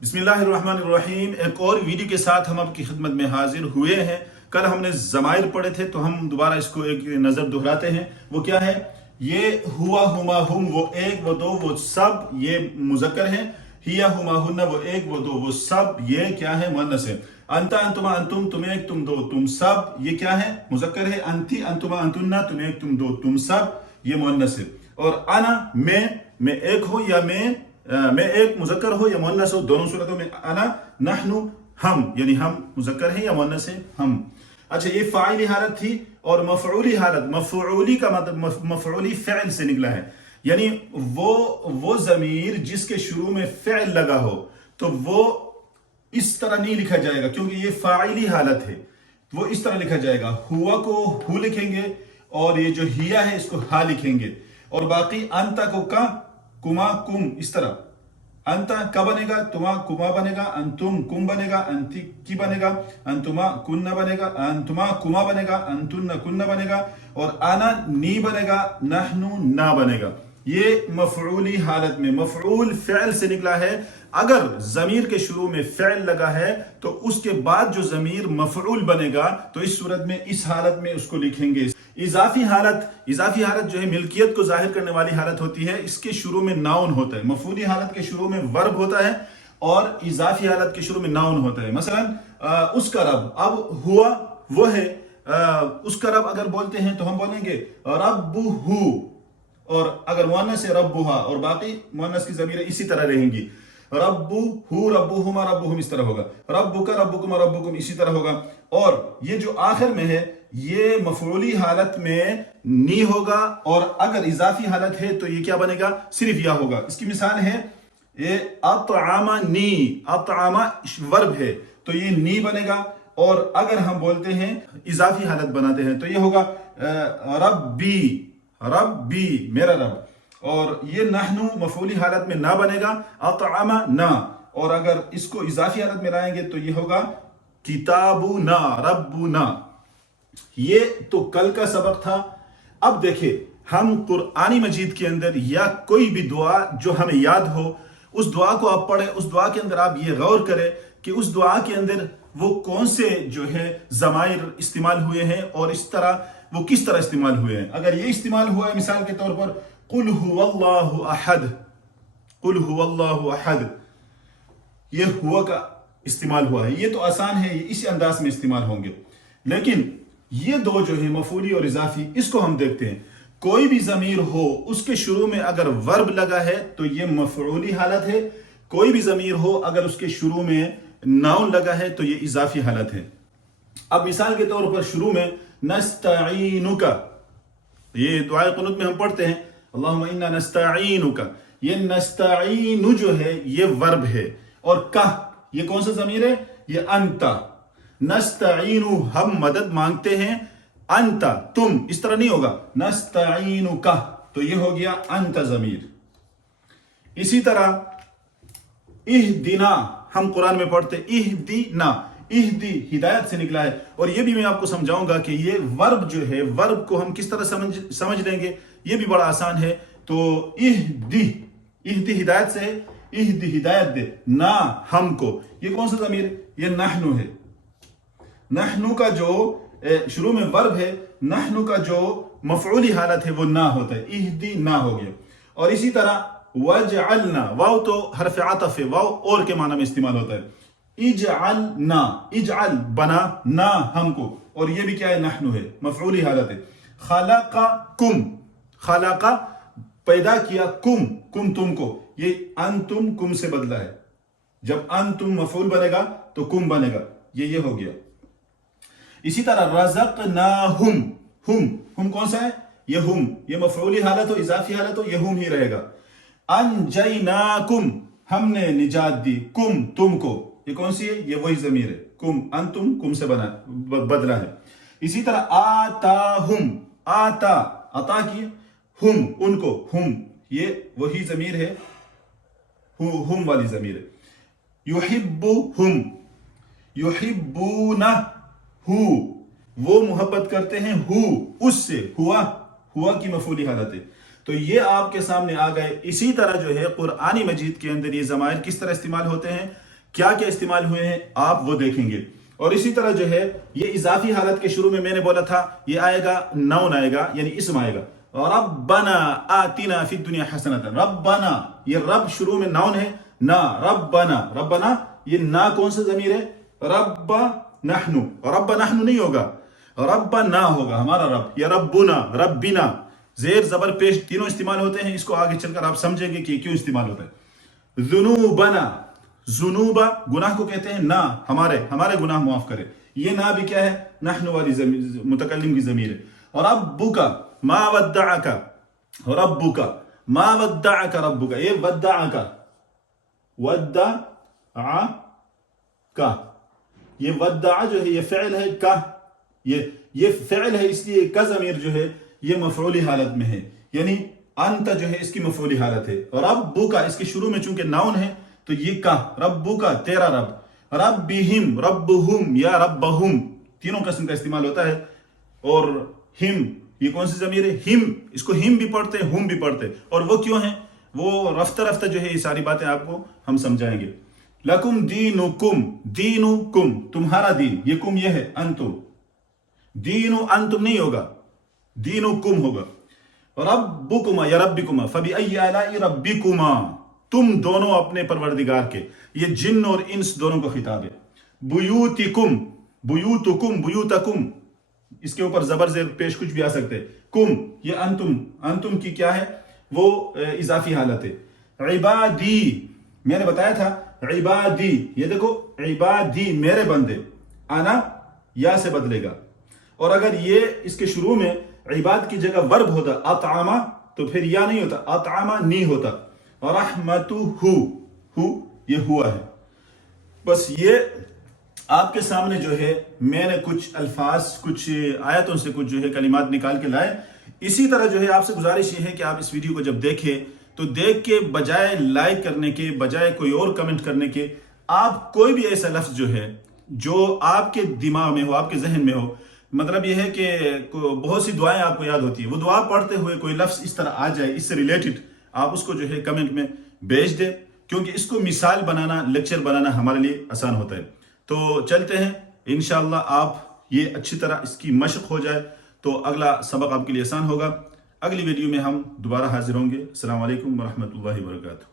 बिस्मिल्लाहिर्रहमानिर्रहीम। एक और वीडियो के साथ हम आपकी खिदमत में हाजिर हुए हैं। कल हमने ज़माइर पढ़े थे, तो हम दोबारा इसको एक नज़र दोहराते हैं। वो क्या है? ये हुआ, हुमा, हुम, वो एक, वो दो, वो सब, ये मुज़क्कर है। हिया, हुमा, हुन्ना, वो एक, वो दो, वो सब, ये क्या है? मुअन्नस है। अंता, अंतुमा, अंतुम, तुम एक, तुम दो, तुम सब, ये क्या है? मुज़क्कर है। अंती, अंतुमा, अंतुन्ना, तुम एक, तुम दो, तुम सब, ये मुअन्नस है। और अना, मैं एक हो या मैं एक मुज़क्कर हो या मुअन्नस हो, दोनों सूरतों में अना, नहनु, हम, यानी हम मुज़क्कर है या मुअन्नस है, हम। अच्छा, ये फ़ाइली हालत थी। और मफ़ऊली हालत, मफ़ऊली का मतलब मफ़ऊली फ़िअल से निकला है, यानी वो ज़मीर जिसके शुरू में फ़िअल लगा हो, तो वो इस तरह नहीं लिखा जाएगा, क्योंकि ये फ़ाइली हालत है। वो इस तरह लिखा जाएगा, हुआ को हु लिखेंगे, और ये जो हिया है इसको हा लिखेंगे, और बाकी अंता को का, कुमा, कुम, इस तरह। अंता का बनेगा, तुमा कुमा बनेगा, अंतुम कुम बनेगा, अंति की बनेगा, अंतुमा कुन्ना बनेगा, अंतुमा कुमा बनेगा, अंतुन्ना कुन्ना बनेगा, और आना नी बनेगा, नहनु ना बनेगा। ये मफ़ऊली हालत में मफ़ऊल फ़िअल से निकला है। अगर ज़मीर के शुरू में फ़िअल लगा है तो उसके बाद जो ज़मीर मफ़ऊल बनेगा, तो इस सूरत में, इस हालत में उसको लिखेंगे। इजाफी हालत जो है मिल्कियत को जाहिर करने वाली हालत होती है। इसके शुरू में नाउन होता है। मफ़ऊली हालत के शुरू में वर्ब होता है, और इजाफी हालत के शुरू में नाउन होता है। मसलन उसका रब, अब हुआ वो है, उसका रब अगर बोलते हैं तो हम बोलेंगे रब्बुहु, और अगर मुअन्नस है रब्बुहा, और बाकी मुअन्नस की ज़मीरें इसी तरह रहेंगी। रब्बुहु, रब्बुहुमा, रब्बुहुम, इस तरह होगा। रब्बुका, रब्बुकुमा, रब्बुकुम, इसी तरह होगा। और ये जो आखिर में है, ये मफ़ऊली हालत में नी होगा, और अगर इजाफी हालत है तो ये क्या बनेगा? सिर्फ या होगा। इसकी मिसाल है, ये अतआमा नी, अतआमा वर्ब है तो ये नी बनेगा। और अगर हम बोलते हैं इजाफी हालत बनाते हैं तो ये होगा रब्बी, रब्बी, मेरा रब। और ये नहनु मफ़ऊली हालत में ना बनेगा, अतआमा ना। और अगर इसको इजाफी हालत में लाएंगे तो ये होगा किताबुना, रब्बुना। ये तो कल का सबक था। अब देखिए, हम कुरआनी मजीद के अंदर या कोई भी दुआ जो हमें याद हो, उस दुआ को आप पढ़ें। उस दुआ के अंदर आप ये गौर करें कि उस दुआ के अंदर वो कौन से जो है ज़माइर इस्तेमाल हुए हैं, और इस तरह वो किस तरह इस्तेमाल हुए हैं। अगर ये इस्तेमाल हुआ है मिसाल के तौर पर कुल हुवल्लाहु अहद, कुल हुवल्लाहु अहद, ये हुआ का इस्तेमाल हुआ है, ये तो आसान है, ये इसी अंदाज में इस्तेमाल होंगे। लेकिन ये दो जो है मफ़ऊली और इजाफी, इसको हम देखते हैं। कोई भी ज़मीर हो, उसके शुरू में अगर वर्ब लगा है तो ये मफ़ऊली हालत है। कोई भी ज़मीर हो, अगर उसके शुरू में नाउन लगा है तो ये इजाफी हालत है। अब मिसाल के तौर पर शुरू में नस्तईनुका, ये दुआए कुनूत में हम पढ़ते हैं अल्लाहुम्मा इन्ना नस्तईनुका, ये नस्तईनु जो है ये वर्ब है, और का ये कौन सा ज़मीर है? ये अंता। नस्तईनु, हम मदद मांगते हैं, अंता, तुम, इस तरह नहीं होगा नस्तईनुका, तो ये हो गया अंता ज़मीर। इसी तरह इहदिना, हम कुरान में पढ़ते इहदिना, इहदी हिदायत से निकला है। और ये भी मैं आपको समझाऊंगा कि ये वर्ब जो है, वर्ब को हम किस तरह समझ लेंगे, ये भी बड़ा आसान है। तो इहदी, इहदी हिदायत से है, इहदी हिदायत दे, ना हमको, ये कौन सा ज़मीर? ये नहनु है। नहनु का जो शुरू में वर्ब है, नहनु का जो मफ़ऊली हालत है वो ना होता है, इहदी ना हो गया। और इसी तरह वजअलना, वाव तो हरफ आतफ है, वाव और के माना में इस्तेमाल होता है। इजअलना, इजअल बना, ना हमको, और ये भी क्या है? नहनु है, मफ़ऊली हालत है। खलक़कुम, खलक़ा पैदा किया, कुम, कुम तुमको, ये अंतुम कुम से बदला है। जब अंतुम मफ़ऊल बनेगा तो कुम बनेगा, ये हो गया। इसी तरह रज़क़नाहुम, हम कौन सा है? ये हुम, ये मफ़ऊली हालत हो, इजाफी हालत हो, ये हुम ही रहेगा। अंजयनाकुम, हमने निजात दी, कुम तुमको, ये कौन सी है? ये वही ज़मीर है, कुम, अंतुम कुम से बदला है। इसी तरह आताहुम, आता, अता की, हुम, उनको, हुम, ये वही ज़मीर है, हुम वाली ज़मीर है। युहिब्बुहुम, युहिब्बूना, वो मोहब्बत करते हैं, उससे, हुआ की मफ़ऊली हालत है। तो ये आपके सामने आ गए। इसी तरह जो है कुरआनी मजीद के अंदर ये ज़माइर किस तरह इस्तेमाल होते हैं, کیا کیا استعمال ہوئے ہیں آپ وہ دیکھیں گے. اور اسی طرح جو ہے یہ اضافی حالت کے شروع میں نے بولا تھا یہ آئے گا نون آئے گا یعنی اسم آئے گا. ربنا آتنا فی الدنیا حسنۃ. ربنا یہ رب شروع میں نون ہے. نا ربنا ربنا یہ نا کون سا ضمیر ہے؟ رب نحن. رب نحن نہیں ہوگا, رب نا ہوگا ہمارا رب. یا ربنا ربنا زیر زبر پیش تینوں استعمال ہوتے ہیں. اس کو آگے چل کر آپ سمجھیں گے کہ کیوں استعمال ہوتا ہے. ذنوبنا ذنوبا گناہ کو کہتے ہیں نا ہمارے گناہ معاف کرے. یہ نا بھی کیا ہے؟ نحن والی متکلم کی ضمیر ہے. ربک ما ودعک ربک ما ودعک ربک. یہ ودعک یہ ودع جو ہے یہ فعل ہے کا, یہ فعل ہے اس لیے کا ضمیر جو ہے یہ مفعولی حالت میں ہے, یعنی انت جو ہے اس کی مفعولی حالت ہے. ربک اس کے شروع میں چونکہ ناؤن ہے تو یہ کا ربک تیرا رب. ربہم ربہم یا ربہم تینوں قسم کا استعمال ہوتا ہے. اور ہم یہ کون سی ضمیر ہے؟ ہم. اس کو ہم بھی پڑھتے ہیں ہم بھی پڑھتے ہیں. اور وہ کیوں ہیں وہ رفتہ رفتہ جو ہے یہ ساری باتیں آپ کو ہم سمجھائیں گے. لکم دینکم دینکم تمہارا دین. یہ کم یہ ہے انتم. دین انتم نہیں ہوگا دینکم ہوگا. ربکما یا ربکما فبأی آلاء ربکما تم دونوں اپنے پروردگار کے. یہ جن اور انس دونوں کا خطاب ہے. بیوتکم بیوتکم بیوتکم اس کے اوپر زبر زیر پیش کچھ بھی آ سکتے. کم یہ انتم کی کیا ہے وہ اضافی حالت ہے. عبادی میں نے بتایا تھا عبادی. یہ دیکھو عبادی میرے بندے. انا یا سے بدلے گا. اور اگر یہ اس کے شروع میں عباد کی جگہ ورب ہوتا اطعامہ تو پھر یا نہیں ہوتا اطعامہ نہیں ہوتا. رحمتہ یہ ہوا ہے. بس یہ آپ کے سامنے جو ہے میں نے کچھ الفاظ کچھ آیتوں سے کچھ جو ہے کلمات نکال کے لائے. اسی طرح جو ہے آپ سے گزارش یہ ہے کہ آپ اس ویڈیو کو جب دیکھیں تو دیکھ کے بجائے لائک کرنے کے بجائے کوئی اور کمنٹ کرنے کے آپ کوئی بھی ایسا لفظ جو ہے جو آپ کے دماغ میں ہو آپ کے ذہن میں ہو, مطلب یہ ہے کہ بہت سی دعائیں آپ کو یاد ہوتی ہیں, وہ دعا پڑھتے ہوئے کوئی لفظ اس طرح آ جائے اس سے ریلیٹڈ آپ اس کو جو ہے کمنٹ میں بھیج دیں, کیونکہ اس کو مثال بنانا لیکچر بنانا ہمارے لیے آسان ہوتا ہے. تو چلتے ہیں انشاءاللہ آپ یہ اچھی طرح اس کی مشق ہو جائے تو اگلا سبق آپ کے لیے آسان ہوگا. اگلی ویڈیو میں ہم دوبارہ حاضر ہوں گے. السلام علیکم ورحمۃ اللہ وبرکاتہ.